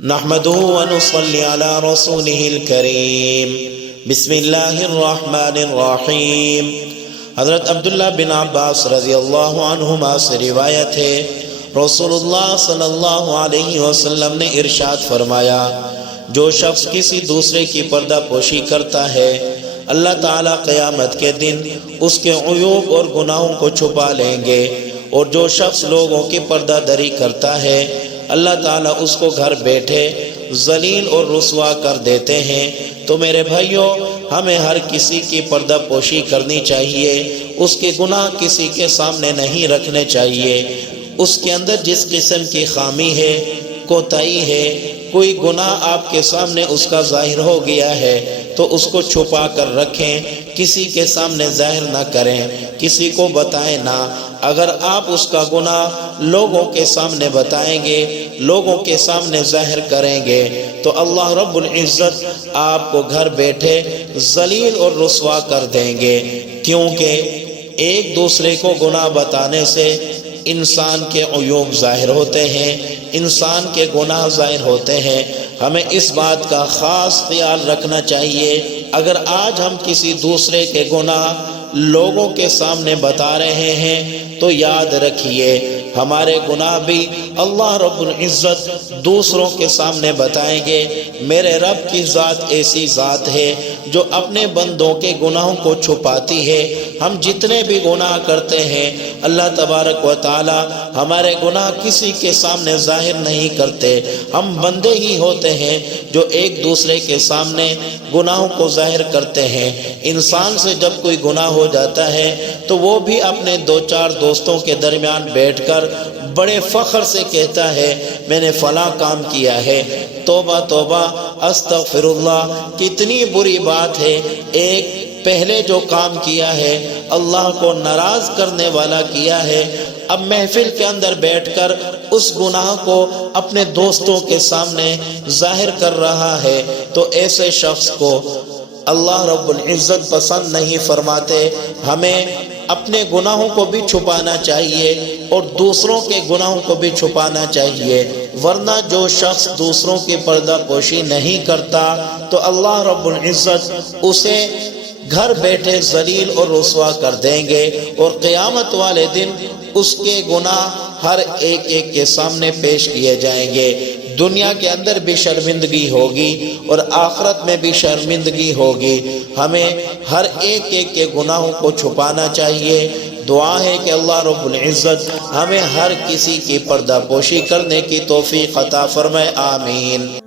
نحمده ونصلي على رسوله الكريم بسم اللہ الرحمن الرحیم۔ حضرت عبداللہ بن عباس رضی اللہ عنہما سے روایت ہے، رسول اللہ صلی اللہ علیہ وسلم نے ارشاد فرمایا، جو شخص کسی دوسرے کی پردہ پوشی کرتا ہے اللہ تعالیٰ قیامت کے دن اس کے عیوب اور گناہوں کو چھپا لیں گے، اور جو شخص لوگوں کی پردہ دری کرتا ہے اللہ تعالیٰ اس کو گھر بیٹھے ذلیل اور رسوا کر دیتے ہیں۔ تو میرے بھائیوں، ہمیں ہر کسی کی پردہ پوشی کرنی چاہیے، اس کے گناہ کسی کے سامنے نہیں رکھنے چاہیے۔ اس کے اندر جس قسم کی خامی ہے، کوتاہی ہے، کوئی گناہ آپ کے سامنے اس کا ظاہر ہو گیا ہے تو اس کو چھپا کر رکھیں، کسی کے سامنے ظاہر نہ کریں، کسی کو بتائیں نہ۔ اگر آپ اس کا گناہ لوگوں کے سامنے بتائیں گے، لوگوں کے سامنے ظاہر کریں گے تو اللہ رب العزت آپ کو گھر بیٹھے ذلیل اور رسوا کر دیں گے، کیونکہ ایک دوسرے کو گناہ بتانے سے انسان کے عیوب ظاہر ہوتے ہیں، انسان کے گناہ ظاہر ہوتے ہیں۔ ہمیں اس بات کا خاص خیال رکھنا چاہیے، اگر آج ہم کسی دوسرے کے گناہ لوگوں کے سامنے بتا رہے ہیں تو یاد رکھیے ہمارے گناہ بھی اللہ رب العزت دوسروں کے سامنے بتائیں گے۔ میرے رب کی ذات ایسی ذات ہے جو اپنے بندوں کے گناہوں کو چھپاتی ہے۔ ہم جتنے بھی گناہ کرتے ہیں اللہ تبارک و تعالی ہمارے گناہ کسی کے سامنے ظاہر نہیں کرتے۔ ہم بندے ہی ہوتے ہیں جو ایک دوسرے کے سامنے گناہوں کو ظاہر کرتے ہیں۔ انسان سے جب کوئی گناہ ہو جاتا ہے تو وہ بھی اپنے دو چار دوستوں کے درمیان بیٹھ کر بڑے فخر سے کہتا ہے میں نے فلاں کام کیا ہے۔ توبہ توبہ، استغفر اللہ، کتنی بری بات ہے۔ ایک پہلے جو کام کیا ہے اللہ کو ناراض کرنے والا کیا ہے، اب محفل کے اندر بیٹھ کر اس گناہ کو اپنے دوستوں کے سامنے ظاہر کر رہا ہے، تو ایسے شخص کو اللہ رب العزت پسند نہیں فرماتے۔ ہمیں اپنے گناہوں کو بھی چھپانا چاہیے اور دوسروں کے گناہوں کو بھی چھپانا چاہیے، ورنہ جو شخص دوسروں کی پردہ پوشی نہیں کرتا تو اللہ رب العزت اسے گھر بیٹھے ذلیل اور رسوا کر دیں گے، اور قیامت والے دن اس کے گناہ ہر ایک ایک کے سامنے پیش کیے جائیں گے۔ دنیا کے اندر بھی شرمندگی ہوگی اور آخرت میں بھی شرمندگی ہوگی۔ ہمیں ہر ایک ایک کے گناہوں کو چھپانا چاہیے۔ دعا ہے کہ اللہ رب العزت ہمیں ہر کسی کی پردہ پوشی کرنے کی توفیق عطا فرمائے، آمین۔